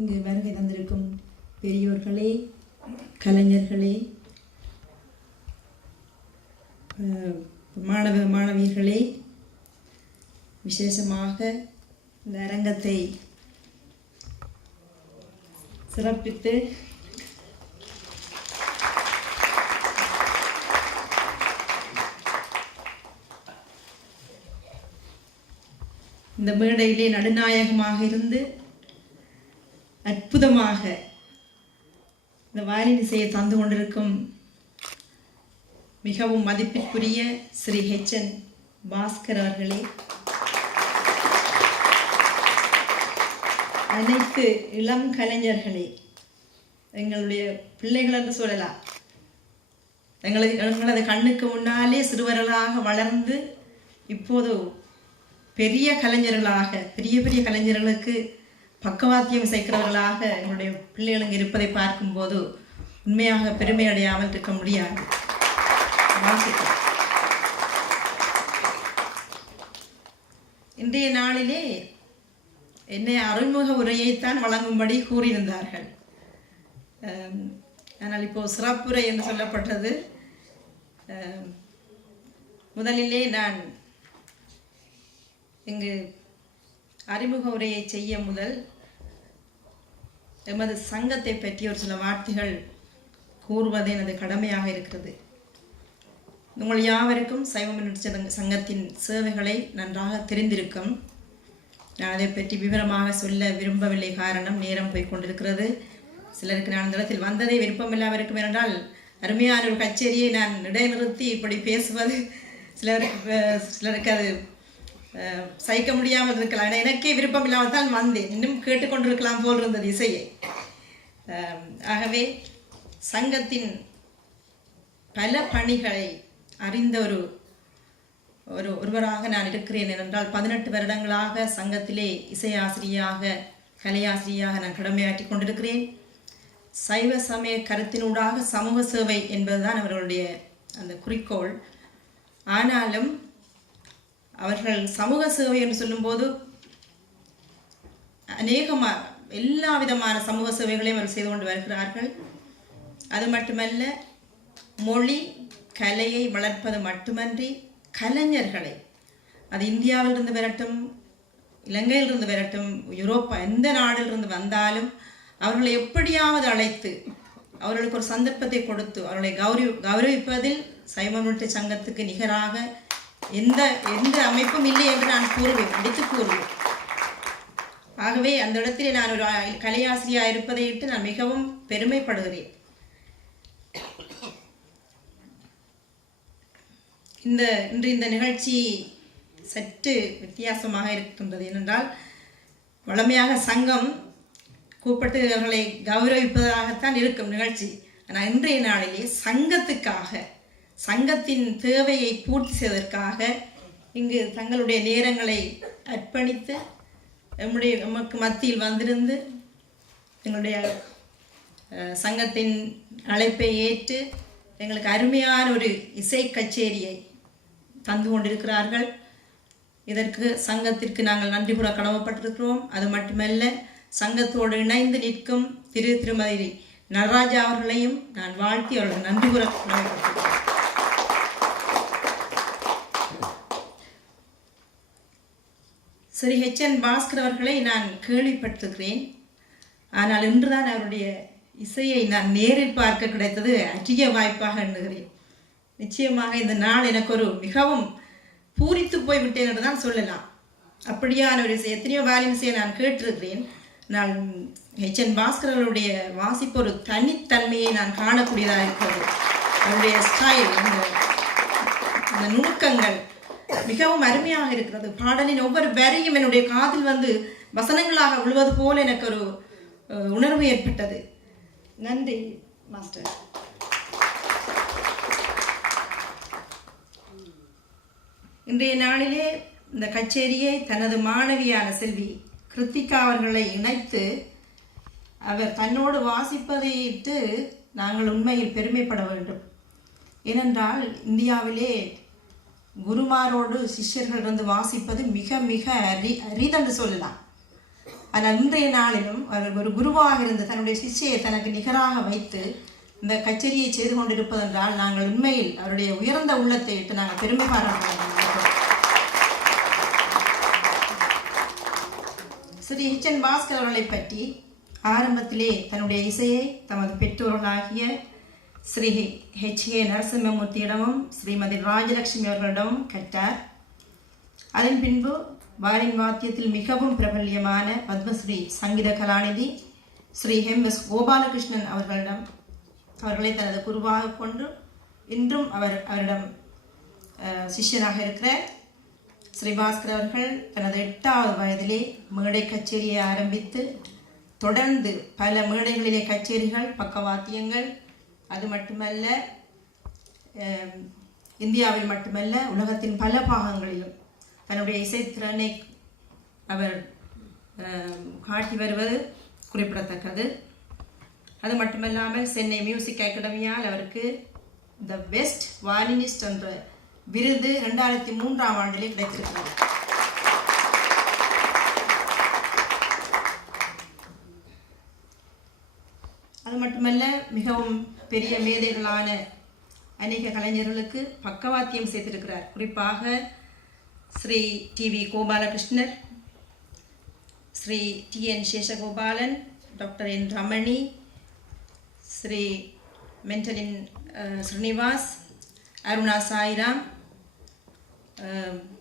இங்கு வருகை தந்திருக்கும் பெரியோர்களே, கலைஞர்களே, மாணவியர்களே, விசேஷமாக இந்த அரங்கத்தை சிறப்பித்து இந்த மேடையிலே நடுநாயகமாக இருந்து அற்புதமாக இந்த வயலின் இசையை தந்து கொண்டிருக்கும் மிகவும் மதிப்பிற்குரிய ஸ்ரீ HN பாஸ்கர் அவர்களே, அனைத்து இளம் கலைஞர்களே, எங்களுடைய பிள்ளைகள் என்று சொல்லலாம், எங்களது கண்ணுக்கு முன்னாலே சிறுவர்களாக வளர்ந்து இப்போது பெரிய கலைஞர்களாக, பெரிய பெரிய கலைஞர்களுக்கு பக்கவாத்தியம் சேர்க்கிறவர்களாக எங்களுடைய பிள்ளைகள் இருப்பதை பார்க்கும்போது உண்மையாக பெருமை அடையாமல் இருக்க முடியாது. இன்றைய நாளிலே என்னை அறிமுக உரையைத்தான் வழங்கும்படி கூறியிருந்தார்கள். ஆனால் இப்போது சிறப்புரை என்று சொல்லப்பட்டது. முதலிலே நான் இங்கு அறிமுக உரையை செய்ய முதல் எமது சங்கத்தை பற்றி ஒரு சில வார்த்தைகள் கூறுவது எனது கடமையாக இருக்கிறது. உங்கள் யாவருக்கும் சைவம் சங்கத்தின் சேவைகளை நன்றாக தெரிந்திருக்கும். நான் அதை பற்றி விவரமாக சொல்ல விரும்பவில்லை, காரணம் நேரம் போய் கொண்டிருக்கிறது. சிலருக்கு நான் இந்த இடத்தில் வந்ததே விருப்பமில்லாமல் இருக்கும். என்றால் அருமையான ஒரு கச்சேரியை நான் இடைநிறுத்தி இப்படி பேசுவது சிலருக்கு அது சகிக்க முடியாமல் இருக்கலாம். ஆனால் எனக்கே விருப்பம் இல்லாமல் தான் வந்தேன். இன்னும் கேட்டுக்கொண்டிருக்கலாம் போல் இருந்தது இசையை. ஆகவே சங்கத்தின் பல பணிகளை அறிந்த ஒருவராக நான் இருக்கிறேன். என்றால் 18 வருடங்களாக சங்கத்திலே இசையாசிரியாக, கலையாசிரியாக நான் கடமையாற்றி கொண்டிருக்கிறேன். சைவ சமய கருத்தினூடாக சமூக சேவை என்பதுதான் அவர்களுடைய அந்த குறிக்கோள். ஆனாலும் அவர்கள் சமூக சேவை என்று சொல்லும்போது அநேகமாக எல்லா விதமான சமூக சேவைகளையும் அவர்கள் செய்து கொண்டு வருகிறார்கள். அது மட்டுமல்ல, மொழி கலையை வளர்ப்பது மட்டுமன்றி கலைஞர்களை, அது இந்தியாவிலிருந்து வரட்டும், இலங்கையிலிருந்து வரட்டும், யூரோப்பா எந்த நாடிலிருந்து வந்தாலும் அவர்களை எப்படியாவது அழைத்து அவர்களுக்கு ஒரு சந்தர்ப்பத்தை கொடுத்து அவர்களை கௌரவிப்பதில் சைவமுற்ற சங்கத்துக்கு நிகராக எந்த அமைப்பும் இல்லை என்று நான் கூறுவேன், அடித்து கூறுவேன். ஆகவே அந்த இடத்திலே நான் ஒரு கலையாசிரியாக இருப்பதை இட்டு நான் மிகவும் பெருமைப்படுகிறேன். இன்று இந்த நிகழ்ச்சி சற்று வித்தியாசமாக இருக்கின்றது. ஏனென்றால் வழமையாக சங்கம் கூப்பிட்டு அவர்களை கௌரவிப்பதாகத்தான் இருக்கும் நிகழ்ச்சி. ஆனால் இன்றைய நாளிலே சங்கத்துக்காக, சங்கத்தின் தேவையை பூர்த்தி செய்வதற்காக இங்கு தங்களுடைய நேரங்களை அர்ப்பணித்து நமக்கு மத்தியில் வந்திருந்து எங்களுடைய சங்கத்தின் அழைப்பை ஏற்று எங்களுக்கு அருமையான ஒரு இசை கச்சேரியை தந்து கொண்டிருக்கிறார்கள். இதற்கு சங்கத்திற்கு நாங்கள் நன்றி கூற கடமைப்பட்டிருக்கிறோம். அது மட்டுமல்ல, சங்கத்தோடு இணைந்து நிற்கும் திருமதி நடராஜா அவர்களையும் நான் வாழ்த்தி அவர்கள் நன்றி கூற கடமைப்பட்டிருக்கிறோம். ஸ்ரீ HN பாஸ்கர் அவர்களை நான் கேள்விப்பட்டிருக்கிறேன். ஆனால் இன்றுதான் அவருடைய இசையை நான் நேரில் பார்க்க கிடைத்தது அரிய வாய்ப்பாக எண்ணுகிறேன். நிச்சயமாக இந்த நாள் எனக்கு ஒரு மிகவும் பூரித்து போய்விட்டேன் என்று தான் சொல்லலாம். அப்படியான ஒரு இசை, எத்தனையோ வயலின் இசையை நான் கேட்டிருக்கிறேன். நான் HN பாஸ்கர் அவருடைய வாசிப்பு ஒரு தனித்தன்மையை நான் காணக்கூடியதாக இருக்கிறது. அவருடைய ஸ்டைல், அந்த நுணுக்கங்கள் மிகவும் அருமையாக இருக்கிறது. பாடலின் ஒவ்வொரு வரியும் என்னுடைய காதில் வந்து வசனங்களாக விழுவது போல எனக்கு ஒரு உணர்வு ஏற்பட்டது. நன்றி மாஸ்டர். இன்றைய நாளிலே இந்த கச்சேரியை தனது மாணவியான செல்வி கிருத்திகா அவர்களை இணைத்து அவர் தன்னோடு வாசிப்பதை இட்டு நாங்கள் உண்மையில் பெருமைப்பட வேண்டும். ஏனென்றால் இந்தியாவிலே குருமாரோடு சிஷ்யர்கள் இருந்து வாசிப்பது மிக மிக அரிதென்று சொல்லலாம். ஆனால் இன்றைய நாளிலும் அவர் ஒரு குருவாக இருந்து தன்னுடைய சிஷ்யை தனக்கு நிகராக வைத்து இந்த கச்சேரியை செய்து கொண்டிருப்பதென்றால் நாங்கள் உண்மையில் அவருடைய உயர்ந்த உள்ளத்தை இட்டு நாங்கள் பெருமை பாராட்டுகிறோம். ஸ்ரீ H.N. பாஸ்கர் அவர்களை பற்றி ஆரம்பத்திலே தன்னுடைய இசையை தமது பெற்றோர்களாகிய ஸ்ரீ H.A. நரசிம்மமூர்த்தியிடமும் ஸ்ரீமதி ராஜலட்சுமி அவர்களிடமும் கற்றார். அதன் பின்பு வயலின் வாத்தியத்தில் மிகவும் பிரபல்யமான பத்மஸ்ரீ சங்கீத கலாநிதி ஸ்ரீ M.S. கோபாலகிருஷ்ணன் அவர்களை தனது குருவாக கொண்டு இன்றும் அவரிடம் சிஷ்யனாக இருக்கிறார். ஸ்ரீ பாஸ்கர் அவர்கள் தனது 8வது வயதிலே மேடை கச்சேரியை ஆரம்பித்து தொடர்ந்து பல மேடைகளிலே கச்சேரிகள், பக்கவாத்தியங்கள், அது மட்டுமல்ல இந்தியாவில் மட்டுமல்ல உலகத்தின் பல பாகங்களிலும் தன்னுடைய இசைத்திறனை அவர் காட்டி வருவது குறிப்பிடத்தக்கது. அது மட்டுமல்லாமல் சென்னை மியூசிக் அகாடமியால் அவருக்கு த பெஸ்ட் வயலினிஸ்ட் என்ற விருது 2003ஆம் ஆண்டிலே கிடைத்திருக்கிறது. அது மட்டுமல்ல மிகவும் பெரிய மேதைகளான அநேக கலைஞர்களுக்கு பக்கவாத்தியம் செய்திருக்கிறார். குறிப்பாக ஸ்ரீ T.V. கோபாலகிருஷ்ணர், Shri T.N. Seshagopalan, doctor N. Ramani, Shri mandolin Srinivas, Aruna Sairam,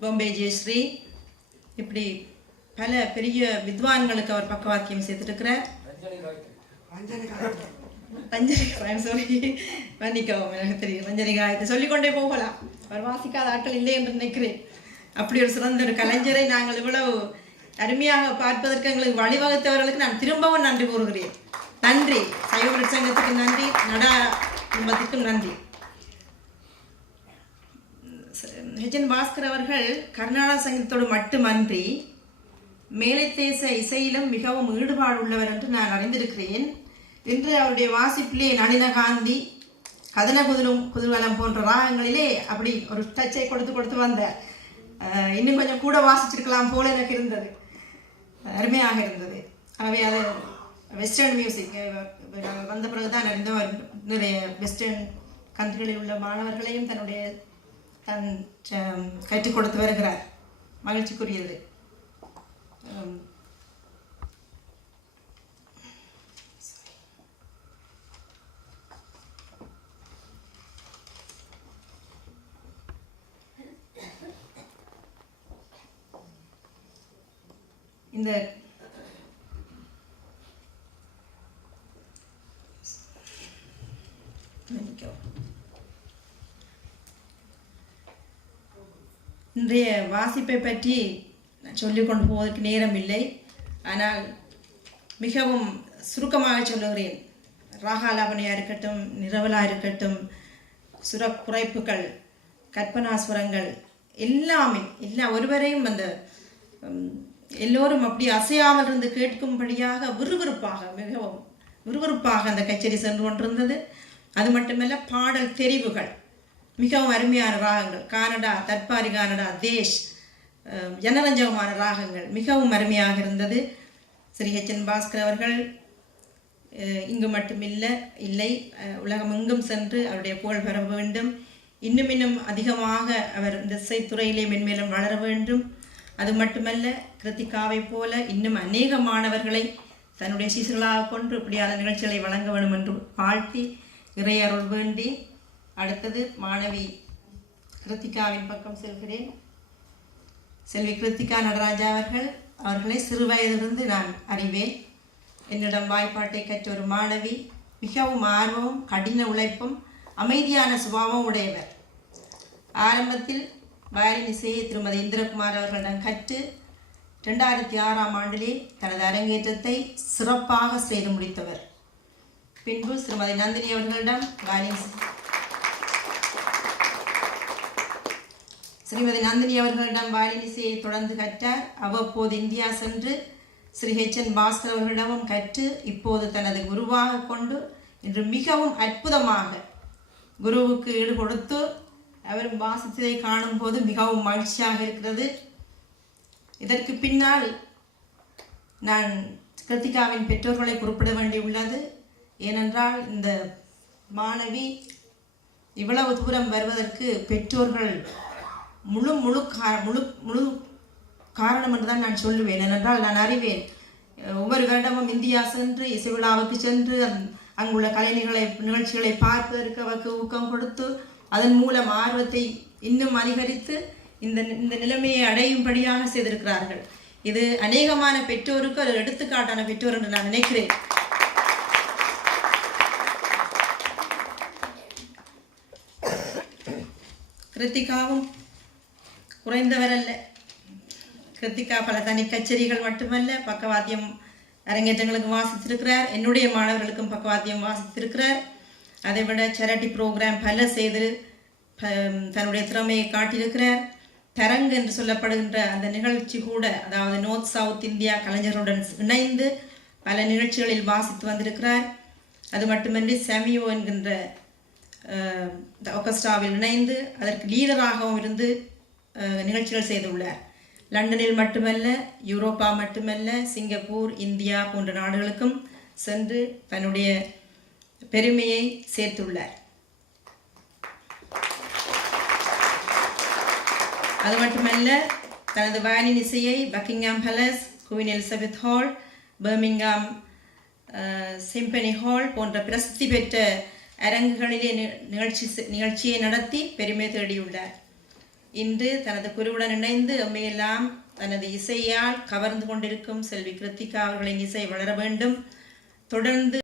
Bombay Jayashri, இப்படி பல பெரிய வித்வான்களுக்கு அவர் பக்கவாத்தியம் செய்திருக்கிறார். மன்னிக்கவும், எனக்கு தெரியும். ரஞ்சனி காயத்தை சொல்லிக்கொண்டே போகலாம். அவர் வாசிக்காத ஆட்கள் இல்லை என்று நினைக்கிறேன். அப்படி ஒரு சிறந்த ஒரு கலைஞரை நாங்கள் இவ்வளவு அருமையாக பார்ப்பதற்கு எங்களுக்கு வழிவகுத்தவர்களுக்கு நான் திரும்பவும் நன்றி கூறுகிறேன். நன்றி. சைவ சங்கத்துக்கு நன்றி, நடா குடும்பத்துக்கும் நன்றி. H.N. பாஸ்கர் அவர்கள் கர்நாடக சங்கீதத்தோடு மட்டுமன்றி மேலை தேச இசையிலும் மிகவும் ஈடுபாடு உள்ளவர் என்று நான் அறிந்திருக்கிறேன். இன்று அவருடைய வாசிப்பிலே நளினகாந்தி, கதன குதூகலம் போன்ற ராகங்களிலே அப்படி ஒரு டச்சை கொடுத்து வந்தார். இன்னும் கொஞ்சம் கூட வாசிச்சிருக்கலாம் போல எனக்கு இருந்தது. அருமையாக இருந்தது. ஆகவே அது வெஸ்டர்ன் மியூசிக் வந்த பிறகுதான் அறிந்தவர் நிறைய வெஸ்டர்ன் கண்ட்ரிகளில் உள்ள மாணவர்களையும் தன் கற்றுக் கொடுத்து வருகிறார். மகிழ்ச்சிக்குரியது. இந்த இன்றைய வாசிப்பை பற்றி சொல்லிக்கொண்டு போவதற்கு நேரம் இல்லை. ஆனால் மிகவும் சுருக்கமாக சொல்லுகிறேன். ராகாலாபனையாக இருக்கட்டும், நிரவலாக இருக்கட்டும், சுரக்குறைப்புகள், கற்பனாஸ்வரங்கள் எல்லாமே ஒருவரையும் அந்த எல்லோரும் அப்படி அசையாமல் இருந்து கேட்கும்படியாக மிகவும் விறுவிறுப்பாக அந்த கச்சேரி சென்று கொண்டிருந்தது. அது மட்டுமல்ல, பாடல் தெரிவுகள் மிகவும் அருமையான ராகங்கள், கானடா, தற்பாரி கானடா, தேஷ், ஜனரஞ்சகமான ராகங்கள் மிகவும் அருமையாக இருந்தது. ஸ்ரீ H.N. பாஸ்கர் அவர்கள் இங்கு மட்டுமில்லை உலகம் எங்கும் சென்று அவருடைய புகழ் பெற வேண்டும். இன்னும் அதிகமாக அவர் இந்த இசைத்துறையிலே மென்மேலும் வளர வேண்டும். அது மட்டுமல்ல, கிருத்திகாவை போல இன்னும் அநேக மாணவர்களை தன்னுடைய சீசர்களாக கொண்டு இப்படியான நிகழ்ச்சிகளை வழங்க வேண்டும் என்று வாழ்த்தி இறையருள் வேண்டி அடுத்தது மாணவி கிருத்திகாவின் பக்கம் செல்கிறேன். செல்வி கிருத்திகா நடராஜா அவர்களை சிறு வயதிலிருந்து நான் அறிவேன். என்னிடம் வாய்ப்பாட்டை கற்ற ஒரு மாணவி, மிகவும் ஆர்வமும் கடின உழைப்பும் அமைதியான சுபாவம் உடையவர். ஆரம்பத்தில் வயலின் இசையை திருமதி இந்திரகுமார் அவர்களிடம் கற்று 2006ஆம் ஆண்டிலே தனது அரங்கேற்றத்தை சிறப்பாக செய்து முடித்தவர். பின்பு ஸ்ரீமதி நந்தினி அவர்களிடம் வயலின் இசையை தொடர்ந்து கற்றார். அவ்வப்போது இந்தியா சென்று ஸ்ரீ H.N. பாஸ்கர் அவர்களிடமும் கற்று இப்போது தனது குருவாக கொண்டு இன்று மிகவும் அற்புதமாக குருவுக்கு ஈடு கொடுத்து அவரும் வாசித்ததை காணும் போது மிகவும் மகிழ்ச்சியாக இருக்கிறது. இதற்கு பின்னால் நான் கிருத்திகாவின் பெற்றோர்களை குறிப்பிட வேண்டியுள்ளது. ஏனென்றால் இந்த மாணவி இவ்வளவு தூரம் வருவதற்கு பெற்றோர்கள் முழு முழு முழு முழு காரணம் என்று தான் நான் சொல்லுவேன். ஏனென்றால் நான் அறிவேன், ஒவ்வொரு வருடமும் இந்தியா சென்று இசை விழாவுக்கு சென்று அங்குள்ள நிகழ்ச்சிகளை பார்ப்பதற்கு அவருக்கு ஊக்கம் கொடுத்து அதன் மூலம் ஆர்வத்தை இன்னும் அதிகரித்து இந்த நிலைமையை அடையும்படியாக செய்திருக்கிறார்கள். இது அநேகமான பெற்றோருக்கு ஒரு எடுத்துக்காட்டான பெற்றோர் என்று நான் நினைக்கிறேன். கிருத்திகாவும் குறைந்தவரல்ல. கிருத்திகா பல தனி கச்சேரிகள் மட்டுமல்ல, பக்கவாத்தியம் அரங்கேற்றங்களுக்கு வாசித்திருக்கிறார். என்னுடைய மாணவர்களுக்கும் பக்கவாத்தியம் வாசித்திருக்கிறார். அதைவிட சேரிட்டி ப்ரோக்ராம் பல செய்து தன்னுடைய திறமையை காட்டியிருக்கிறார். தரங்கு என்று சொல்லப்படுகின்ற அந்த நிகழ்ச்சி கூட, அதாவது நார்த் சவுத் இந்தியா கலைஞர்களுடன் இணைந்து பல நிகழ்ச்சிகளில் வாசித்து வந்திருக்கிறார். அது மட்டுமின்றி செமியோ என்கின்ற ஆர்கெஸ்ட்ராவில் இணைந்து அதற்கு லீடராகவும் இருந்து நிகழ்ச்சிகள் செய்துள்ளார். லண்டனில் மட்டுமல்ல, யூரோப்பா மட்டுமல்ல, சிங்கப்பூர், இந்தியா போன்ற நாடுகளுக்கும் சென்று தன்னுடைய பெருமையை சேர்த்துள்ளார். அது மட்டுமல்ல, தனது வயலின் இசையை Buckingham palace, queen Elizabeth hall, Birmingham symphony hall போன்ற பிரசித்தி பெற்ற அரங்குகளிலே நிகழ்ச்சியை நடத்தி பெருமை தேடியுள்ளார். இன்று தனது குருவுடன் இணைந்து எம்மையெல்லாம் தனது இசையால் கவர்ந்து கொண்டிருக்கும் செல்வி கிருத்திகா அவர்களின் இசை வளர வேண்டும். தொடர்ந்து